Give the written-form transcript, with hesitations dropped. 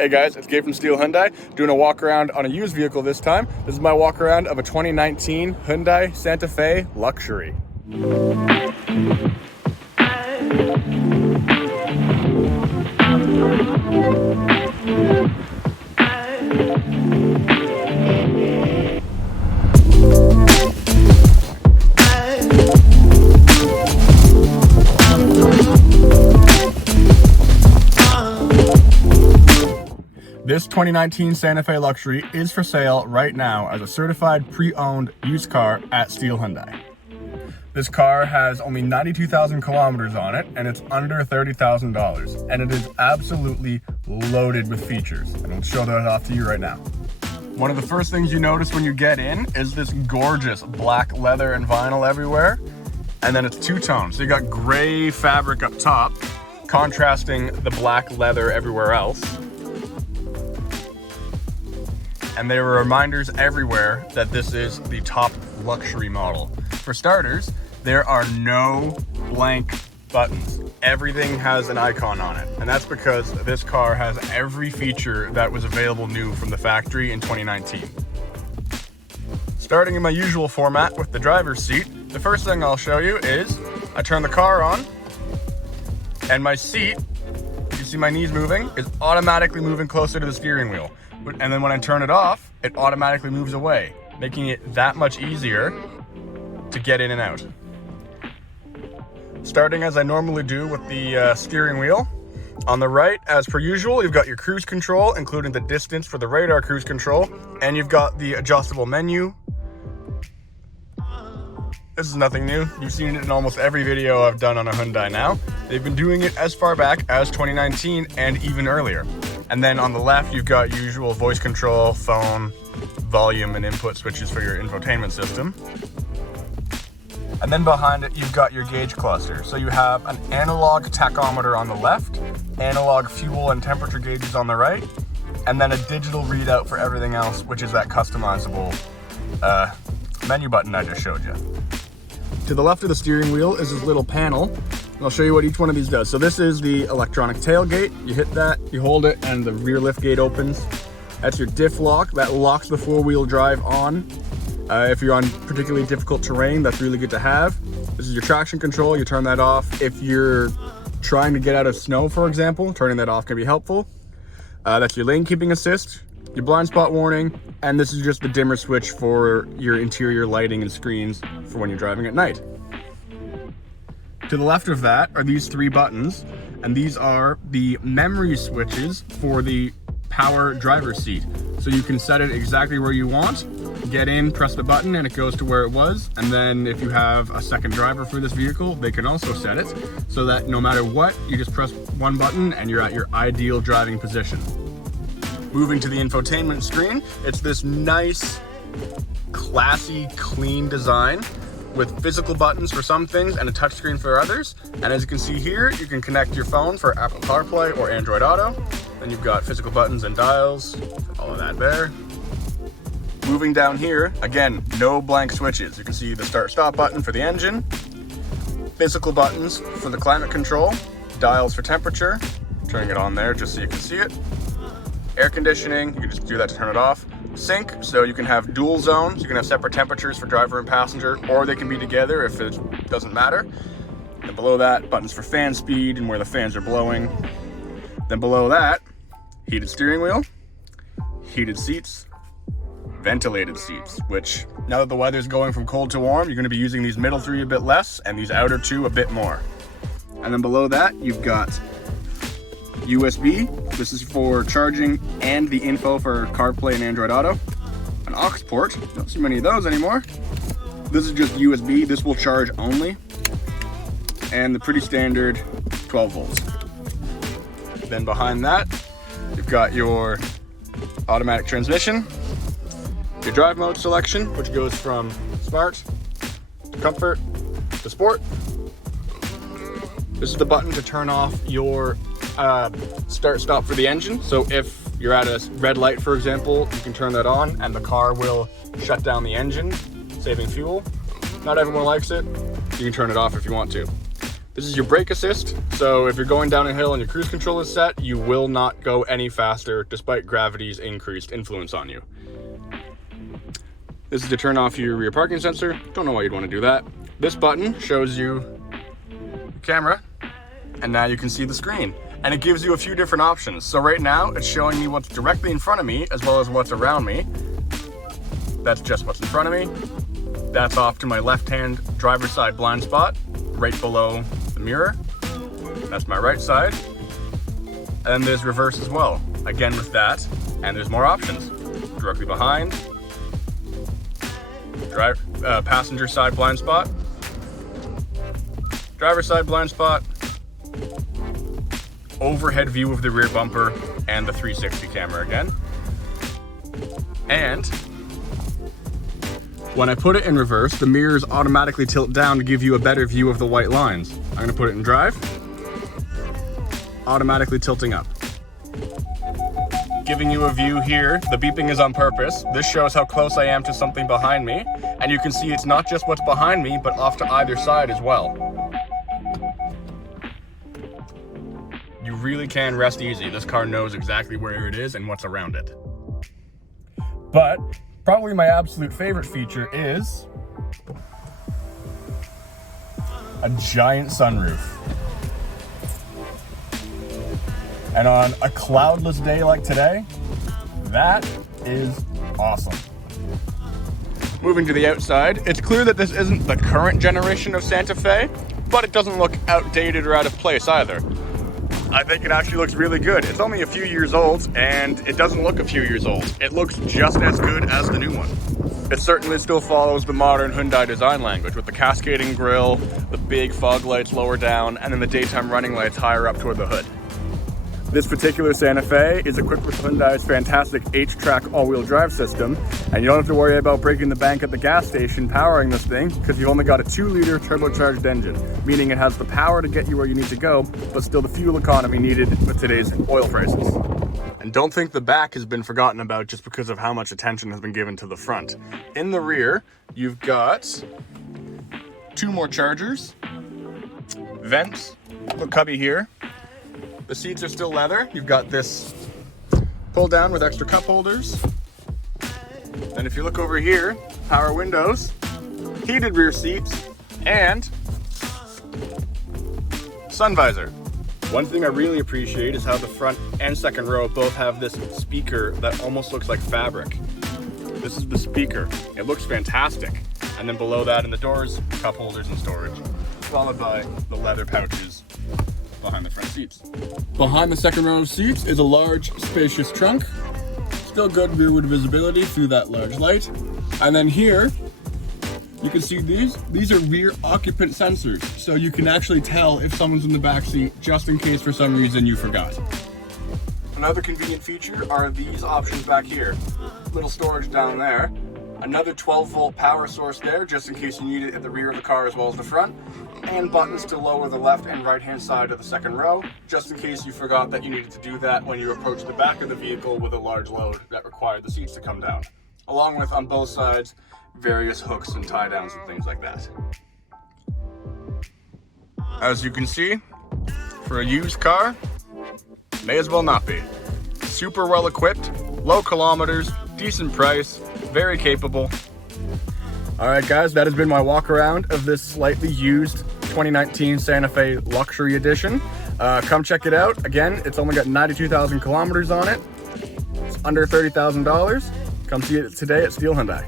Hey guys, it's Gabe from Steel Hyundai, doing a walk around on a used vehicle this time. This is my walk around of a 2019 Hyundai Santa Fe Luxury. This 2019 Santa Fe Luxury is for sale right now as a certified pre-owned used car at Steel Hyundai. This car has only 92,000 kilometers on it and it's under $30,000 and it is absolutely loaded with features, and I'll show that off to you right now. One of the first things you notice when you get in is this gorgeous black leather and vinyl everywhere, and then it's two-tone. So you got gray fabric up top contrasting the black leather everywhere else. And there are reminders everywhere that this is the top luxury model. For starters, there are no blank buttons. Everything has an icon on it. And that's because this car has every feature that was available new from the factory in 2019. Starting in my usual format with the driver's seat, the first thing I'll show you is I turn the car on and my seat, you see my knees moving, is automatically moving closer to the steering wheel. And then when I turn it off, it automatically moves away, making it that much easier to get in and out. Starting as I normally do with the steering wheel, on the right, as per usual, you've got your cruise control, including the distance for the radar cruise control, and you've got the adjustable menu. This is nothing new. You've seen it in almost every video I've done on a Hyundai now. They've been doing it as far back as 2019 and even earlier. And then on the left, you've got usual voice control, phone, volume, and input switches for your infotainment system. And then behind it, you've got your gauge cluster. So you have an analog tachometer on the left, analog fuel and temperature gauges on the right, and then a digital readout for everything else, which is that customizable menu button I just showed you. To the left of the steering wheel is this little panel. I'll show you what each one of these does. So this is the electronic tailgate. You hit that, you hold it, and the rear lift gate opens. That's your diff lock. That locks the four-wheel drive on. If you're on particularly difficult terrain, that's really good to have. This is your traction control. You turn that off. If you're trying to get out of snow, for example, turning that off can be helpful. That's your lane keeping assist, your blind spot warning, and this is just the dimmer switch for your interior lighting and screens for when you're driving at night. To the left of that are these three buttons, and these are the memory switches for the power driver's seat. So you can set it exactly where you want, get in, press the button, and it goes to where it was. And then if you have a second driver for this vehicle, they can also set it so that no matter what, you just press one button and you're at your ideal driving position. Moving to the infotainment screen, it's this nice, classy, clean design with physical buttons for some things and a touchscreen for others. And as you can see here, you can connect your phone for Apple CarPlay or Android Auto. Then you've got physical buttons and dials, all of that there. Moving down here, again, no blank switches. You can see the start-stop button for the engine, physical buttons for the climate control, dials for temperature, turning it on there just so you can see it. Air conditioning, you can just do that to turn it off. Sync, so you can have dual zones. You can have separate temperatures for driver and passenger, or they can be together if it doesn't matter. And below that, buttons for fan speed and where the fans are blowing. Then below that, heated steering wheel, heated seats, ventilated seats, which now that the weather's going from cold to warm, you're going to be using these middle three a bit less and these outer two a bit more. And then below that, you've got USB. This is for charging and the info for CarPlay and Android Auto. An aux port. Don't see many of those anymore. This is just USB. This will charge only. And the pretty standard 12 volts. Then behind that, you've got your automatic transmission, your drive mode selection, which goes from Smart to Comfort to Sport. This is the button to turn off your start-stop for the engine. So if you're at a red light, for example, you can turn that on and the car will shut down the engine, saving fuel. Not everyone likes it. You can turn it off if you want to. This is your brake assist, so if you're going down a hill and your cruise control is set, you will not go any faster despite gravity's increased influence on you. This is to turn off your rear parking sensor. Don't know why you'd want to do that. This button shows you the camera, and now you can see the screen. And it gives you a few different options. So right now, it's showing me what's directly in front of me as well as what's around me. That's just what's in front of me. That's off to my left-hand driver's side blind spot, right below the mirror. That's my right side. And then there's reverse as well. Again with that, and there's more options. Directly behind, passenger side blind spot, driver side blind spot, overhead view of the rear bumper, and the 360 camera again. And when I put it in reverse, the mirrors automatically tilt down to give you a better view of the white lines. I'm gonna put it in drive, automatically tilting up. Giving you a view here. The beeping is on purpose. This shows how close I am to something behind me. And you can see it's not just what's behind me, but off to either side as well. You really can rest easy. This car knows exactly where it is and what's around it. But probably my absolute favorite feature is a giant sunroof. And on a cloudless day like today, that is awesome. Moving to the outside, it's clear that this isn't the current generation of Santa Fe, but it doesn't look outdated or out of place either. I think it actually looks really good. It's only a few years old, and it doesn't look a few years old. It looks just as good as the new one. It certainly still follows the modern Hyundai design language with the cascading grille, the big fog lights lower down, and then the daytime running lights higher up toward the hood. This particular Santa Fe is equipped with Hyundai's fantastic H-Track all-wheel drive system, and you don't have to worry about breaking the bank at the gas station powering this thing because you've only got a 2-liter turbocharged engine, meaning it has the power to get you where you need to go, but still the fuel economy needed with today's oil prices. And don't think the back has been forgotten about just because of how much attention has been given to the front. In the rear, you've got 2 more chargers, vents, little cubby here. The seats are still leather. You've got this pull down with extra cup holders. And if you look over here, power windows, heated rear seats, and sun visor. One thing I really appreciate is how the front and second row both have this speaker that almost looks like fabric. This is the speaker. It looks fantastic. And then below that in the doors, cup holders and storage, followed by the leather pouches behind the front seats. Behind the second row of seats is a large, spacious trunk. Still good rearward visibility through that large light. And then here, you can see these are rear occupant sensors. So you can actually tell if someone's in the back seat just in case for some reason you forgot. Another convenient feature are these options back here. Little storage down there. Another 12-volt power source there, just in case you need it at the rear of the car as well as the front. And buttons to lower the left and right-hand side of the second row, just in case you forgot that you needed to do that when you approached the back of the vehicle with a large load that required the seats to come down. Along with, on both sides, various hooks and tie-downs and things like that. As you can see, for a used car, may as well not be. Super well equipped, low kilometers, decent price, very capable. All right, guys, that has been my walk around of this slightly used 2019 Santa Fe Luxury Edition. Come check it out. Again, it's only got 92,000 kilometers on it. It's under $30,000. Come see it today at Steel Hyundai.